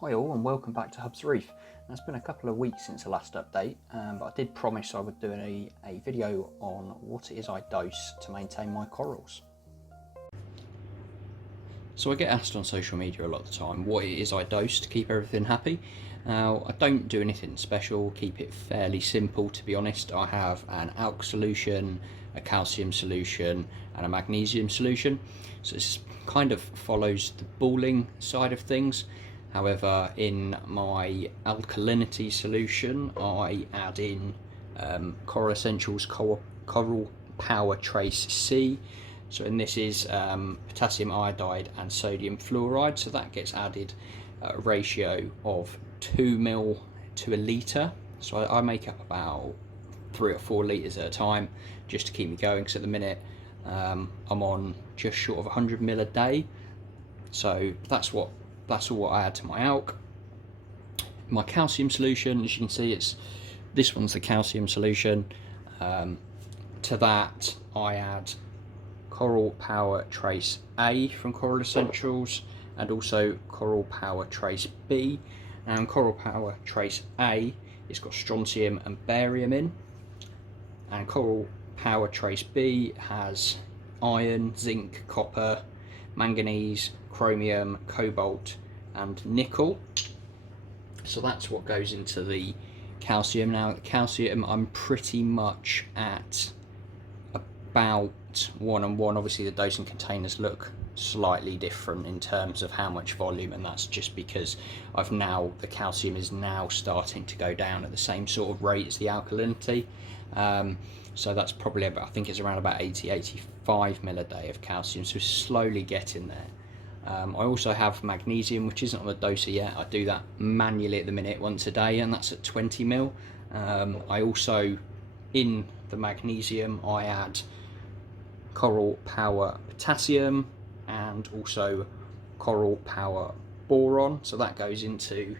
Hi all and welcome back to Hubs Reef. Now, it's been a couple of weeks since the last update, but I did promise I would do a video on what it is I dose to maintain my corals. So I get asked on social media a lot of the time what it is I dose to keep everything happy. Now, I don't do anything special, keep it fairly simple to be honest. I have an alk solution, a calcium solution and a magnesium solution. So this kind of follows the balling side of things. However, in my alkalinity solution, I add in Coral Essentials Coral Power Trace C. So in this is potassium iodide and sodium fluoride. So that gets added at a ratio of 2 ml to a litre. So I make up about 3 or 4 litres at a time just to keep me going. Because at the minute I'm on just short of 100 ml a day. So that's all what I add to my alk. My calcium solution, as you can see, this one's the calcium solution. To that I add Coral Power Trace A from Coral Essentials and also Coral Power Trace B. And Coral Power Trace A, it's got strontium and barium in, and Coral Power Trace B has iron, zinc, copper, manganese, chromium, cobalt and nickel. So that's what goes into the calcium. Now the calcium I'm pretty much at about 1:1. Obviously the dosing containers look slightly different in terms of how much volume, and that's just because the calcium is now starting to go down at the same sort of rate as the alkalinity. So that's probably about, I think it's around about 80-85 ml a day of calcium, so slowly getting there. I also have magnesium, which isn't on the doser yet. I do that manually at the minute once a day, and that's at 20 ml. I also, in the magnesium, I add Coral Power Potassium and also Coral Power Boron. So that goes into,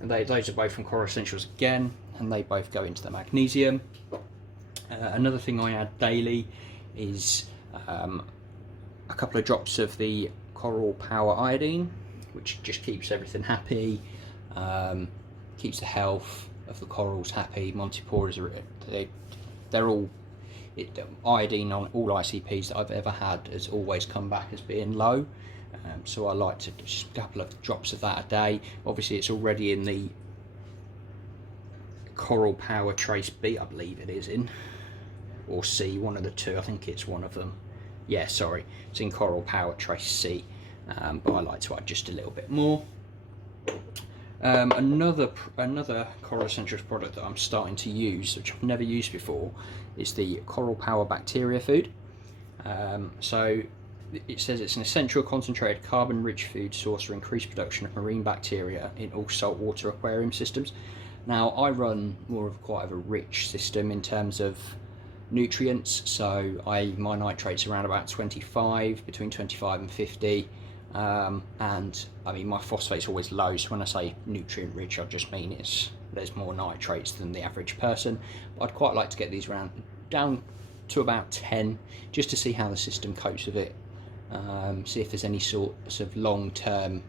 and those are both from Coral Essentials again, and they both go into the magnesium. Another thing I add daily is a couple of drops of the Coral Power Iodine, which just keeps everything happy, keeps the health of the corals happy. Montiporas they're all iodine on all ICPs that I've ever had has always come back as being low, so I like to just a couple of drops of that a day. Obviously it's already in the Coral Power Trace B, I believe it is in, or C, one of the two. I think it's one of them. Yeah, sorry, it's in Coral Power Trace C, but I like to add just a little bit more. Another Coral Essentials product that I'm starting to use, which I've never used before, is the Coral Power Bacteria Food. So it says it's an essential concentrated carbon-rich food source for increased production of marine bacteria in all saltwater aquarium systems. Now I run more of quite a rich system in terms of nutrients, so my nitrates around about 25, between 25 and 50, and I mean my phosphate's always low, so when I say nutrient rich I just mean there's more nitrates than the average person. But I'd quite like to get these down to about 10 just to see how the system copes with it, see if there's any sorts of long-term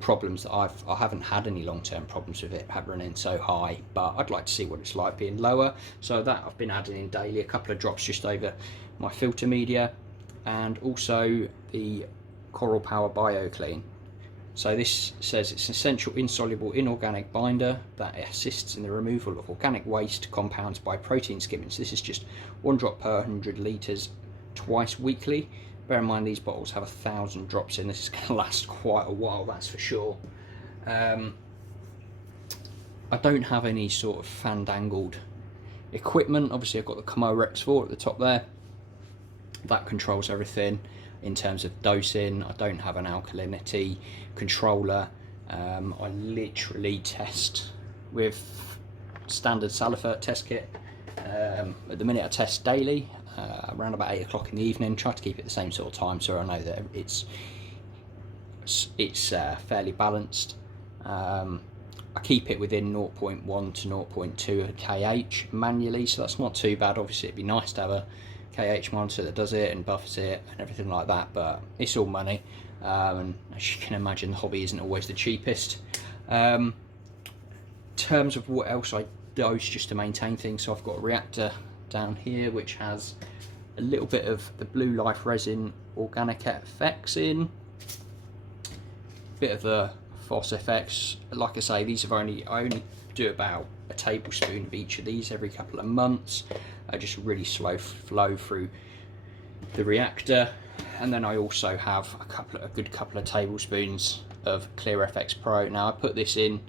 problems that I haven't had any long-term problems with it running so high, but I'd like to see what it's like being lower. So that I've been adding in daily, a couple of drops just over my filter media, and also the Coral Power BioClean. So this says it's an essential insoluble inorganic binder that assists in the removal of organic waste compounds by protein skimming. So this is just 1 drop per 100 litres twice weekly. Bear in mind these bottles have 1,000 drops in. This is going to last quite a while, that's for sure. I don't have any sort of fandangled equipment. Obviously I've got the Komorex X4 at the top there. That controls everything in terms of dosing. I don't have an alkalinity controller. I literally test with standard Salifert test kit. At the minute I test daily, around about 8 o'clock in the evening. Try to keep it the same sort of time so I know that it's fairly balanced. I keep it within 0.1 to 0.2 kh manually, so that's not too bad. Obviously it'd be nice to have a KH monitor that does it and buffers it and everything like that, but it's all money, and as you can imagine, the hobby isn't always the cheapest. In terms of what else I dose just to maintain things, so I've got a reactor down here which has a little bit of the Blue Life resin Organic FX in, bit of the Phos FX. Like I say, these I only do about a tablespoon of each of these every couple of months. Just really slow flow through the reactor. And then I also have a good couple of tablespoons of Clear FX Pro. Now I put this in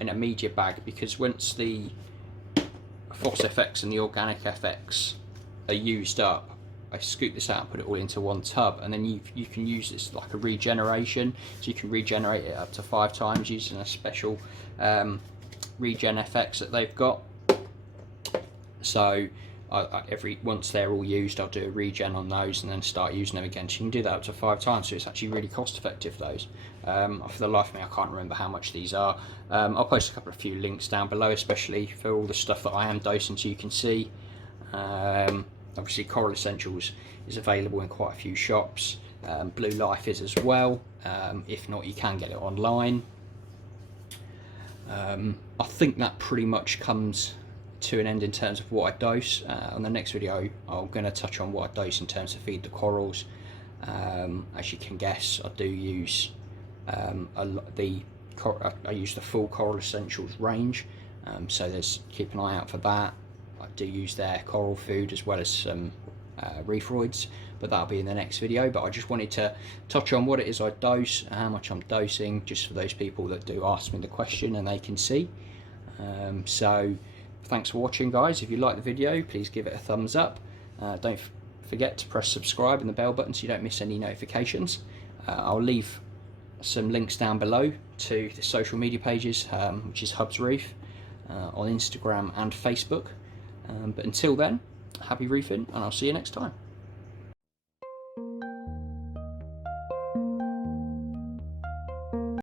a media bag because once the Phos FX and the Organic FX are used up, I scoop this out and put it all into one tub, and then you can use this like a regeneration, so you can regenerate it up to 5 times using a special Regen FX that they've got. So once they're all used, I'll do a regen on those and then start using them again. So you can do that up to 5 times, so it's actually really cost effective, those. For the life of me, I can't remember how much these are. I'll post a few links down below, especially for all the stuff that I am dosing, so you can see. Obviously Coral Essentials is available in quite a few shops. Blue Life is as well. If not, you can get it online. I think that pretty much comes to an end in terms of what I dose. On the next video, I'm going to touch on what I dose in terms of feed the corals. As you can guess, I do use I use the full Coral Essentials range, so keep an eye out for that. I do use their coral food as well as some Reefroids, but that'll be in the next video. But I just wanted to touch on what it is I dose, how much I'm dosing, just for those people that do ask me the question and they can see. So thanks for watching, guys. If you like the video, please give it a thumbs up. Don't forget to press subscribe and the bell button so you don't miss any notifications. I'll leave some links down below to the social media pages, which is Hubs Reef on Instagram and Facebook. But until then, happy reefing, and I'll see you next time.